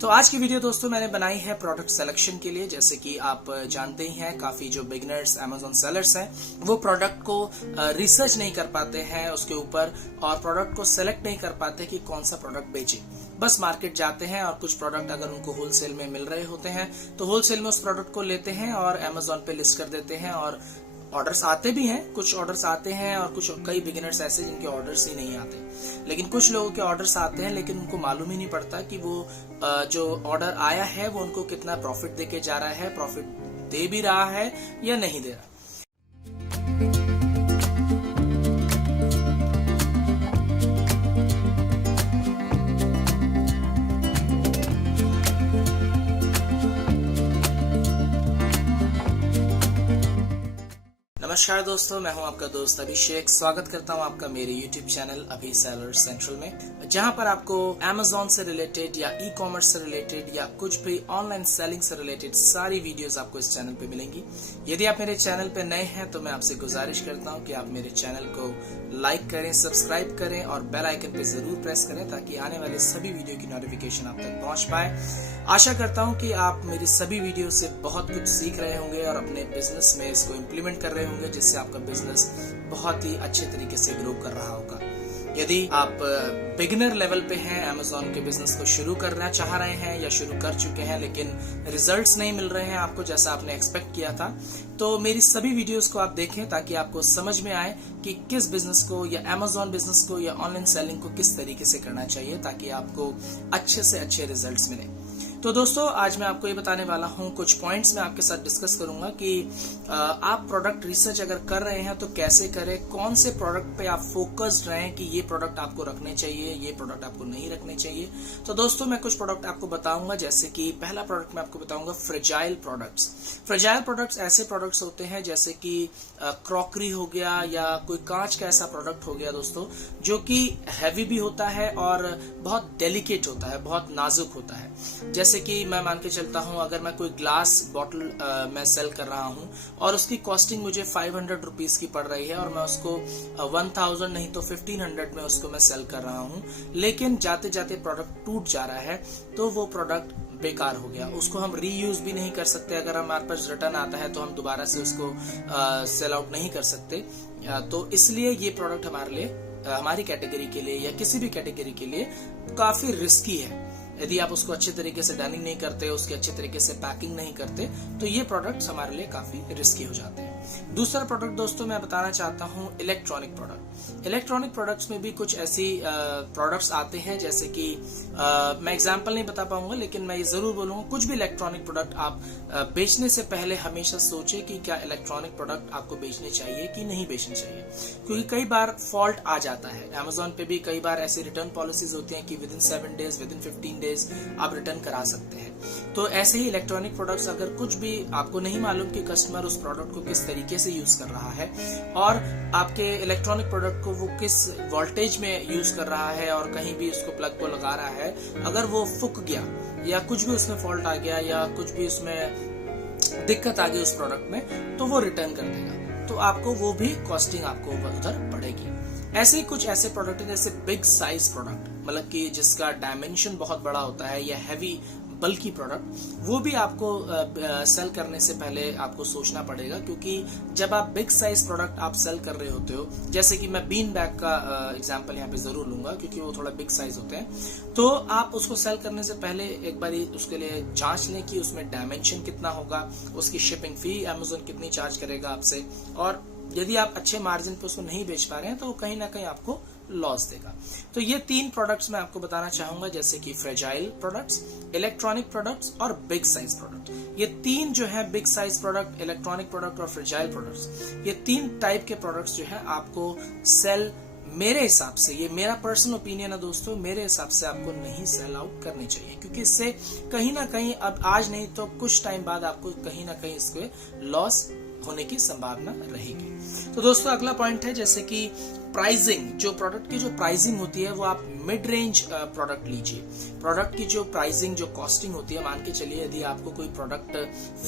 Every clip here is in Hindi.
तो आज की वीडियो दोस्तों मैंने बनाई है प्रोडक्ट सिलेक्शन के लिए। जैसे कि आप जानते ही हैं, काफी जो बिगिनर्स अमेजोन सेलर्स हैं वो प्रोडक्ट को रिसर्च नहीं कर पाते हैं उसके ऊपर, और प्रोडक्ट को सेलेक्ट नहीं कर पाते कि कौन सा प्रोडक्ट बेचे। बस मार्केट जाते हैं और कुछ प्रोडक्ट अगर उनको होलसेल में मिल रहे होते हैं तो होलसेल में उस प्रोडक्ट को लेते हैं और अमेजोन पे लिस्ट कर देते हैं। और ऑर्डर्स आते भी हैं, कुछ ऑर्डर्स आते हैं और कुछ कई बिगिनर्स ऐसे जिनके ऑर्डर्स ही नहीं आते। लेकिन कुछ लोगों के ऑर्डर्स आते हैं लेकिन उनको मालूम ही नहीं पड़ता कि वो जो ऑर्डर आया है वो उनको कितना प्रॉफिट देके जा रहा है, प्रॉफिट दे भी रहा है या नहीं दे रहा। नमस्कार दोस्तों, मैं हूं आपका दोस्त अभिषेक। स्वागत करता हूं आपका मेरे YouTube चैनल अभी सेलर सेंट्रल में, जहां पर आपको Amazon से रिलेटेड या ई कॉमर्स से रिलेटेड या कुछ भी ऑनलाइन सेलिंग से रिलेटेड सारी वीडियोस आपको इस चैनल पे मिलेंगी। यदि आप मेरे चैनल पे नए हैं तो मैं आपसे गुजारिश करता हूं कि आप मेरे चैनल को लाइक करें, सब्सक्राइब करें और बेल आइकन पे जरूर प्रेस करें ताकि आने वाले सभी वीडियो की नोटिफिकेशन आप तक पहुंच पाए। आशा करता हूं कि आप मेरी सभी वीडियो से बहुत कुछ सीख रहे होंगे और अपने बिजनेस में इसको इम्प्लीमेंट कर रहे होंगे, जिससे आपका बिजनेस बहुत ही अच्छे तरीके से ग्रो कर रहा होगा। यदि आप बिगिनर लेवल पे हैं, अमेजोन के बिजनेस को शुरू करना चाह रहे हैं या शुरू कर चुके हैं लेकिन रिजल्ट्स नहीं मिल रहे हैं आपको जैसा आपने एक्सपेक्ट किया था, तो मेरी सभी वीडियोस को आप देखें ताकि आपको समझ में आए कि किस बिजनेस को या अमेजोन बिजनेस को या ऑनलाइन सेलिंग को किस तरीके से करना चाहिए ताकि आपको अच्छे से अच्छे रिजल्ट्स मिले। तो दोस्तों, आज मैं आपको ये बताने वाला हूँ, कुछ पॉइंट्स मैं आपके साथ डिस्कस करूंगा कि आप प्रोडक्ट रिसर्च अगर कर रहे हैं तो कैसे करें, कौन से प्रोडक्ट पे आप फोकस्ड रहें कि ये प्रोडक्ट आपको रखने चाहिए, ये प्रोडक्ट आपको नहीं रखने चाहिए। तो दोस्तों, मैं कुछ प्रोडक्ट आपको बताऊंगा। जैसे कि पहला प्रोडक्ट मैं आपको बताऊंगा फ्रेजाइल प्रोडक्ट्स। फ्रेजाइल प्रोडक्ट्स ऐसे प्रोडक्ट्स होते हैं जैसे कि क्रॉकरी हो गया या कोई कांच का ऐसा प्रोडक्ट हो गया दोस्तों, जो कि हैवी भी होता है और बहुत डेलिकेट होता है, बहुत नाजुक होता है। जैसे कि मैं मान के चलता हूं, अगर मैं कोई ग्लास बॉटल मैं सेल कर रहा हूं और उसकी कॉस्टिंग मुझे 500 रुपीज की पड़ रही है और मैं उसको 1000 नहीं तो 1500 में उसको मैं सेल कर रहा हूं, लेकिन जाते जाते प्रोडक्ट टूट जा रहा है तो वो प्रोडक्ट बेकार हो गया। उसको हम रीयूज भी नहीं कर सकते। अगर हमारे पास रिटर्न आता है तो हम दोबारा से उसको सेल आउट नहीं कर सकते। तो इसलिए ये प्रोडक्ट हमारे लिए, हमारी कैटेगरी के लिए या किसी भी कैटेगरी के लिए काफी रिस्की है। यदि आप उसको अच्छे तरीके से डनिंग नहीं करते, उसके अच्छे तरीके से पैकिंग नहीं करते, तो ये प्रोडक्ट्स हमारे लिए काफी रिस्की हो जाते हैं। दूसरा प्रोडक्ट दोस्तों मैं बताना चाहता हूँ इलेक्ट्रॉनिक प्रोडक्ट। इलेक्ट्रॉनिक प्रोडक्ट्स में भी कुछ ऐसी प्रोडक्ट्स आते हैं जैसे कि मैं एग्जांपल नहीं बता पाऊंगा लेकिन मैं ये जरूर बोलूंगा, कुछ भी इलेक्ट्रॉनिक प्रोडक्ट आप बेचने से पहले हमेशा सोचे कि क्या इलेक्ट्रॉनिक प्रोडक्ट आपको बेचने चाहिए कि नहीं बेचने चाहिए, क्योंकि कई बार फॉल्ट आ जाता है। अमेजोन पे भी कई बार ऐसी रिटर्न पॉलिसीज होती हैं कि with in 7 days, with in 15 days आप रिटर्न करा सकते हैं। तो ऐसे ही इलेक्ट्रॉनिक प्रोडक्ट्स, अगर कुछ भी आपको नहीं मालूम कि कस्टमर उस प्रोडक्ट को किस तरीके से यूज कर रहा है और आपके इलेक्ट्रॉनिक प्रोडक्ट को वो किस वोल्टेज में यूज कर रहा है और कहीं भी उसको प्लग को लगा रहा है, अगर वो फूक गया या कुछ भी उसमें फॉल्ट आ गया या कुछ भी उसमें दिक्कत आ गई उस प्रोडक्ट में, तो वो रिटर्न कर देगा। तो आपको वो भी कॉस्टिंग आपको उधर पड़ेगी। ऐसे ही कुछ ऐसे प्रोडक्ट है जैसे बिग साइज प्रोडक्ट, मतलब कि जिसका डायमेंशन बहुत बड़ा होता है, या हैवी बल्की प्रोडक्ट, वो भी आपको सेल करने से पहले आपको सोचना पड़ेगा। क्योंकि जब आप बिग साइज प्रोडक्ट आप सेल कर रहे होते हो, जैसे कि मैं बीन बैग का एग्जांपल यहाँ पे जरूर लूंगा क्योंकि वो थोड़ा बिग साइज होते हैं, तो आप उसको सेल करने से पहले एक बार उसके लिए जांच लें कि उसमें डायमेंशन कितना होगा, उसकी शिपिंग फी अमेजोन कितनी चार्ज करेगा आपसे, और यदि आप अच्छे मार्जिन पे उसको नहीं बेच पा रहे हैं तो कहीं ना कहीं आपको लॉस देगा। तो ये 3 प्रोडक्ट्स मैं आपको बताना चाहूंगा, जैसे कि फ्रेजाइल प्रोडक्ट्स, इलेक्ट्रॉनिक प्रोडक्ट्स और बिग साइज प्रोडक्ट। ये 3 जो है, big size product, electronic product और फ्रेजाइल प्रोडक्ट्स, ये 3 टाइप के प्रोडक्ट्स जो है आपको सेल, मेरे हिसाब से, ये मेरा पर्सनल ओपिनियन है दोस्तों, मेरे हिसाब से आपको नहीं सेल आउट करने चाहिए, क्योंकि इससे कहीं ना कहीं, अब आज नहीं तो कुछ टाइम बाद आपको कहीं ना कहीं इसके लॉस होने की संभावना रहेगी। तो दोस्तों, अगला पॉइंट है जैसे कि प्राइसिंग। जो प्रोडक्ट की जो प्राइसिंग होती है वो आप मिड रेंज प्रोडक्ट लीजिए। प्रोडक्ट की जो प्राइसिंग, जो कॉस्टिंग होती है, मान के चलिए यदि आपको कोई प्रोडक्ट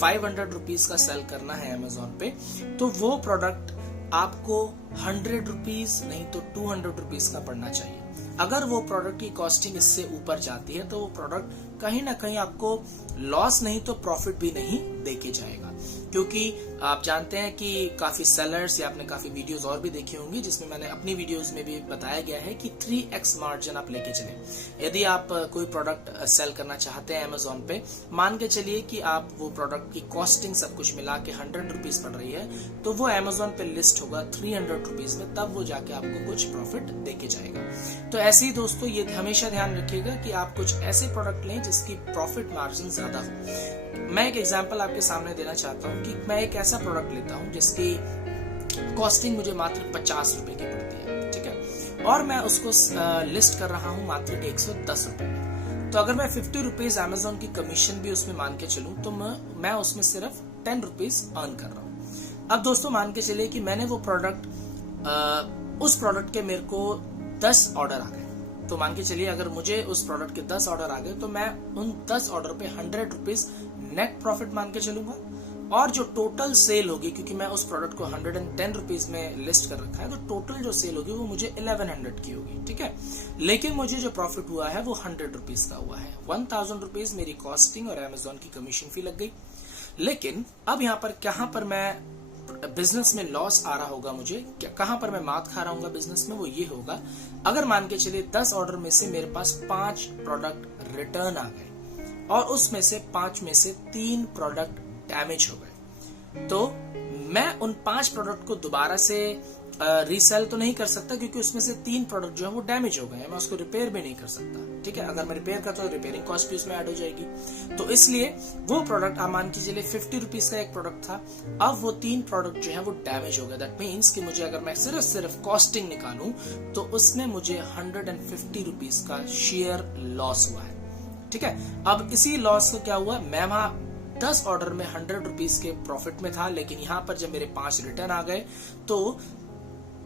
500 रुपीज का सेल करना है अमेजोन पे, तो वो प्रोडक्ट आपको 100 रुपीज नहीं तो 200 रुपीज का पड़ना चाहिए। अगर वो प्रोडक्ट की कॉस्टिंग इससे ऊपर जाती है तो वो प्रोडक्ट कहीं ना कहीं आपको लॉस नहीं तो प्रॉफिट भी नहीं देके जाएगा। क्योंकि आप जानते हैं कि काफी सेलर्स या आपने काफी वीडियोस और भी देखी होंगी जिसमें मैंने अपनी वीडियोस में भी बताया गया है कि 3x मार्जिन आप लेके चलें। यदि आप कोई प्रोडक्ट सेल करना चाहते हैं अमेजोन पे, मान के चलिए कि आप वो प्रोडक्ट की कॉस्टिंग सब कुछ मिला के 100 रुपीज पड़ रही है, तो वो अमेजोन पे लिस्ट होगा 300 रुपीज में, तब वो जाके आपको कुछ प्रॉफिट देके जाएगा। तो ऐसे ही दोस्तों ये हमेशा ध्यान रखिएगा कि आप कुछ ऐसे प्रोडक्ट लें जिसकी प्रॉफिट मार्जिन ज्यादा हो। मैं एक एग्जांपल आपके सामने देना चाहता हूं कि मैं एक ऐसा प्रोडक्ट लेता हूं जिसकी कॉस्टिंग मुझे मात्र 50 रुपए की पड़ती है, ठीक है, और मैं उसको लिस्ट कर रहा हूं मात्र 110 रुपए में। तो अगर मैं 50 रुपीज अमेजोन की कमीशन भी उसमें मान के चलूं तो मैं उसमें सिर्फ 10 रुपीज अर्न कर रहा हूं। अब दोस्तों मान के चलिए कि मैंने वो प्रोडक्ट उस प्रोडक्ट के मेरे को 10 ऑर्डर आ गए, तो मान के चलिए अगर मुझे उस प्रोडक्ट के 10 ऑर्डर आ गए तो मैं उन 10 ऑर्डर पे 100 रुपीज नेट प्रॉफिट मान के चलूंगा, और जो टोटल सेल होगी, क्योंकि मैं उस प्रोडक्ट को 110 रुपीज में लिस्ट कर रखा है, तो टोटल जो सेल होगी वो मुझे 1100 की होगी, ठीक है। लेकिन मुझे जो प्रॉफिट हुआ है वो 100 रुपीज का हुआ है। 1000 रुपीज मेरी कॉस्टिंग और अमेजोन की कमीशन फी लग गई। लेकिन अब यहाँ पर कहां पर मैं बिजनेस में लॉस आ रहा होगा, मुझे कहां पर मैं मात खा रहा हूँ बिजनेस में, वो ये होगा अगर मान के चलिए 10 ऑर्डर में से मेरे पास 5 प्रोडक्ट रिटर्न आ गए और उसमें से 5 में से 3 प्रोडक्ट डैमेज हो गए, तो मैं उन 5 प्रोडक्ट को दोबारा से रीसेल तो नहीं कर सकता, क्योंकि उसमें से 3 प्रोडक्ट जो है वो डैमेज हो गए हैं, मैं उसको रिपेयर भी नहीं कर सकता, ठीक है। अगर मैं रिपेयर करता हूँ तो रिपेयरिंग कॉस्ट भी उसमें ऐड हो जाएगी। तो इसलिए वो प्रोडक्ट आप मान के चलिए 50 रुपीज का एक प्रोडक्ट था, अब वो 3 प्रोडक्ट जो है वो डैमेज हो गए। दैट मीन्स कि मुझे अगर मैं सिर्फ कॉस्टिंग निकालूं तो उसमें मुझे 150 रुपीज का शेयर लॉस हुआ है, ठीक है। अब इसी लॉस को क्या हुआ, मैं वहां 10 ऑर्डर में 100 रुपीज के प्रॉफिट में था, लेकिन यहां पर जब मेरे 5 रिटर्न आ गए तो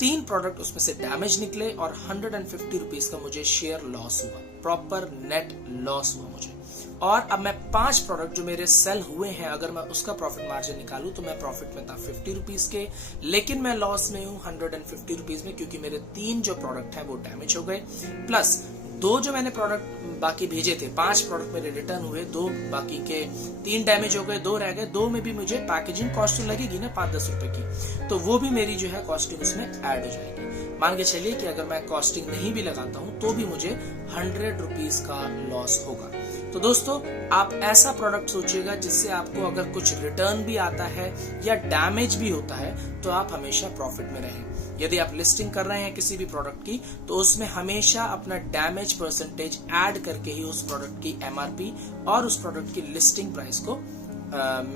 3 प्रोडक्ट उसमें से डैमेज निकले और 150 रुपीज का मुझे शेयर लॉस हुआ, प्रॉपर नेट लॉस हुआ मुझे। और अब मैं 5 प्रोडक्ट जो मेरे सेल हुए हैं, अगर मैं उसका प्रॉफिट मार्जिन निकालूं तो मैं प्रॉफिट में था 50 रुपीज के, लेकिन मैं लॉस में हूं 150 रुपीज में, क्योंकि मेरे 3 जो प्रोडक्ट हैं वो डैमेज हो गए, प्लस 2 जो मैंने प्रोडक्ट बाकी भेजे थे, 5 प्रोडक्ट मेरे रिटर्न हुए, 2 बाकी के 3 डैमेज हो गए, 2 रह गए, 2 में भी मुझे पैकेजिंग कॉस्ट लगेगी ना 5-10 रुपए की, तो वो भी मेरी जो है कॉस्टिंग उसमें ऐड हो जाएगी। मान के चलिए कि अगर मैं कॉस्टिंग नहीं भी लगाता हूं तो भी मुझे 100 रुपीज का लॉस होगा। तो दोस्तों आप ऐसा प्रोडक्ट सोचिएगा जिससे आपको अगर कुछ रिटर्न भी आता है या डैमेज भी होता है तो आप हमेशा प्रॉफिट में रहें। यदि आप लिस्टिंग कर रहे हैं किसी भी प्रोडक्ट की तो उसमें हमेशा अपना डैमेज परसेंटेज ऐड करके ही उस प्रोडक्ट की एमआरपी और उस प्रोडक्ट की लिस्टिंग प्राइस को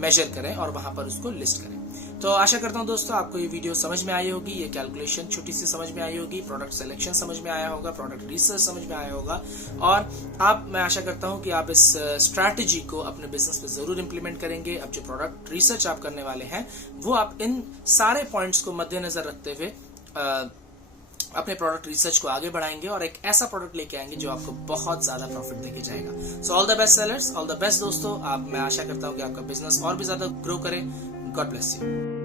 मेजर करें और वहां पर उसको लिस्ट करें। तो आशा करता हूं दोस्तों आपको ये वीडियो समझ में आई होगी, ये कैलकुलेशन छोटी सी समझ में आई होगी, प्रोडक्ट सिलेक्शन समझ में आया होगा, प्रोडक्ट रिसर्च समझ में आया होगा, और मैं आशा करता हूं कि आप इस स्ट्रैटेजी को अपने बिजनेस में जरूर इंप्लीमेंट करेंगे। अब जो प्रोडक्ट रिसर्च आप करने वाले हैं वो आप इन सारे पॉइंट्स को मद्देनजर रखते हुए अपने प्रोडक्ट रिसर्च को आगे बढ़ाएंगे और एक ऐसा प्रोडक्ट लेके आएंगे जो आपको बहुत ज्यादा प्रॉफिट देके जाएगा। So all the best sellers, all the best दोस्तों। मैं आशा करता हूं कि आपका बिजनेस और भी ज्यादा ग्रो करे। God bless you.